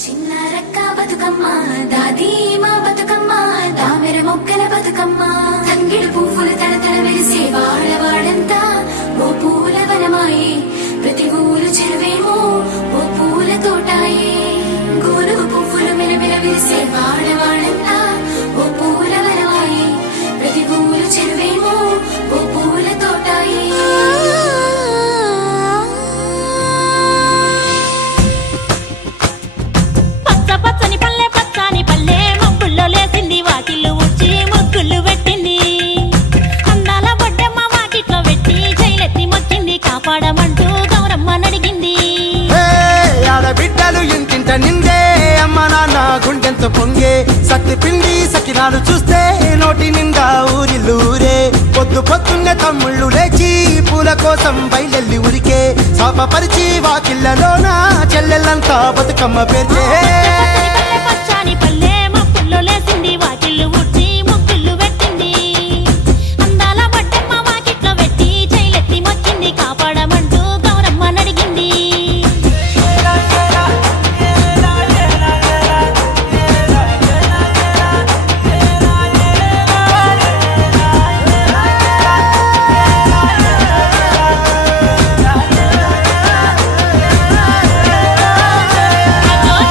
చిన్నరక్క బతుకమ్మ దాది మా బతుకమ్మ దామెర మొక్కల బతుకమ్మ తంగిడు పువ్వులు తడతడ వెలిసే వాడవాడంతా ఓ పూల వనమాయే ప్రతి ఊరు చెరువేమో ఓ పూల తోటాయే గోరుగు పువ్వులు మెలమెల వెలిసే వాడవాడంతా ఓ పూల వనమాయే ప్రతి ఊరు చెరువేమో ఓ పూల తోటాయే కాపాడమంటూ గౌరమ్మ నడిగింది. ఆడబిడ్డలు ఇంటింట నిందే అమ్మ నాన్న గుండెంత పొంగే సత్తి పిండి సకినాలు చూస్తే నోటి నిండా ఊరిల్లూరే పొద్దు పొద్దున్నే తమ్ముళ్ళు లేచి పూల కోసం బయలెల్లి ఉరికే శాపపరిచి వాకిళ్ళలోన చెల్లెళ్ళంతా బతుకమ్మ పేర్చే పచ్చాని పల్లె మప్పుల్లో లేసింది వాకిళ్ళు ఊడ్చి ముగ్గుళ్ళు పెట్టింది. అందాల బొడ్డమ్మ వాకిట్లో పెట్టి చైలెత్తి మొక్కింది కాపాడమంటూ గౌరమ్మ నడిగింది.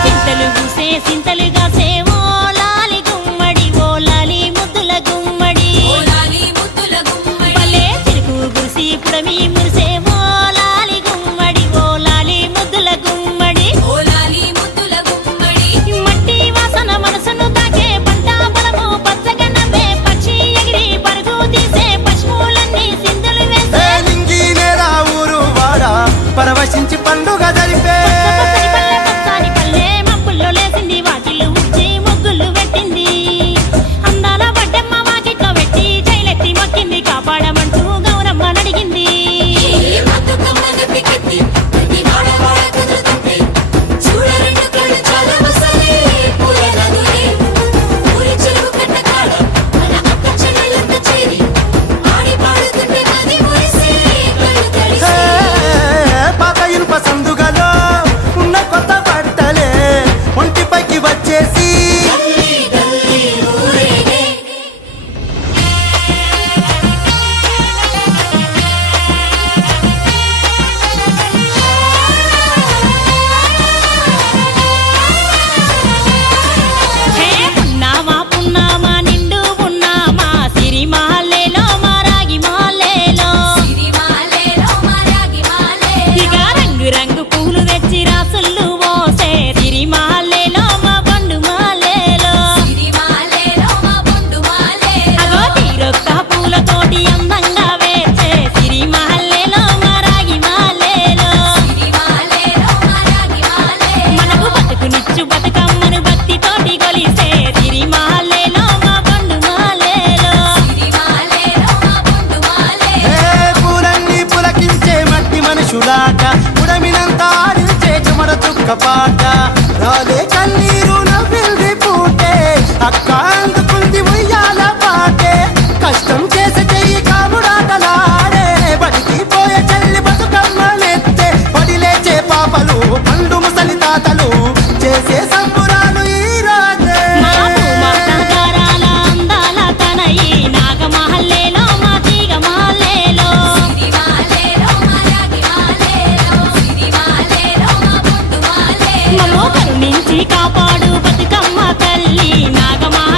చింతలు పూసే సింతలుగా సేవో లాలి గుమ్మడి ఓ లాలి ముద్దుల గుమ్మడి పల్లె చిరుకు గురిసి పుడమి మురిసే ఓ లాలి గుమ్మడి ఓ లాలి ముద్దుల గుమ్మడి మట్టి వాసన మనసును తాకే పంట బలము పచ్చగా నవ్వే పక్షి ఎగిరి పరుగు తీసే పశువులన్నీ సింధులు వేసే నింగి నేల ఊరు వాడ పరవశించి పండుగ జరిపే పచ్చాని పల్లె మబ్బుల్లో లేసింది వాకిళ్ళు ఊడ్చి ముగ్గులు పెట్టింది. అందాల బొడ్డమ్మ వాకిట్లో పెట్టి చైలెత్తి మొక్కింది కాపాడమంటూ గౌరమ్మ నడిగింది. పాత ఇనుప సందుగలో ఉన్న కొత్త బట్టలే ఒంటిపైకి వచ్చేసి హే పున్నామా పున్నామా నిండు పున్నామా సిరి మాలేలో మా రాగి మాలేలో ఇక రంగు రంగు పూలు తెచ్చి రాసుళ్ళు పోసే సిరి మాలేలో మా బండు మాలేలో అగో తీరొక్క పూలతోటి అందంగా వేచే సిరి మాలేలో మా రాగి మాలేలో మనకు బతుకునిచ్చు బతుకమ్మను భక్తితోటి కొలిసే సిరి మాలేలో మా బండు మాలేలో పూలన్నీ పులకించే మట్టి మనుషులాట ఉడమినంత ఆడించే చెమర చుక్క పాట రాలే కన్నీరు నవ్వింది పూటే అక్క అందుకుంది ఉయ్యాల పాటే కష్టం చేసే చెయ్యి కాముడాటలాడే బడికి పోయే చెల్లి బతుకమ్మనెత్తే పడి లేచే పాపలు పండు ముసలి తాతలు చేసే సంబురాలు ఈ రోజే మా భూమాతాగారాల అందాల తనయి నాగమహల్లేలో మా తీగ మహల్లేలో మమ్మో కరుణించి కాపాడు బతుకమ్మ తల్లి నాగమహల్లేలో